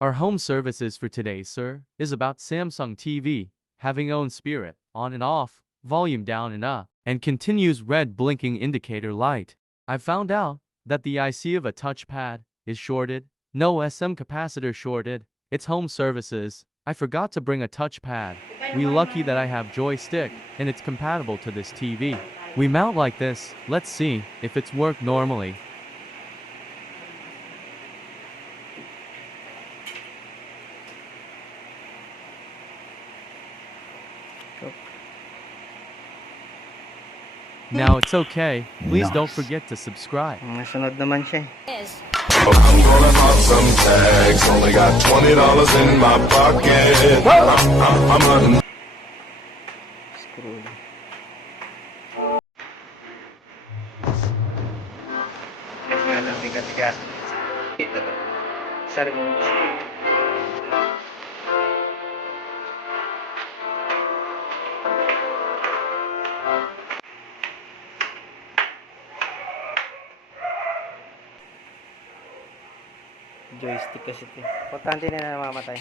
Our home services for today, sir, is about Samsung TV, having own spirit, on and off, volume down and up, and continues red blinking indicator light. I found out that the IC of a touchpad is shorted, no SM capacitor shorted, it's home services. I forgot to bring a touchpad. We lucky that I have joystick, and it's compatible to this TV. We mount like this, let's see if it's work normally. Now it's okay, please don't forget to subscribe. Nasunod naman siya. Is. I'm gonna pop some tags. Only got $20 in my pocket. I'm hunting. Screw. Ano, bigat-bigat. Sorry mo. Joystick kasi ito. Importante na namamatay.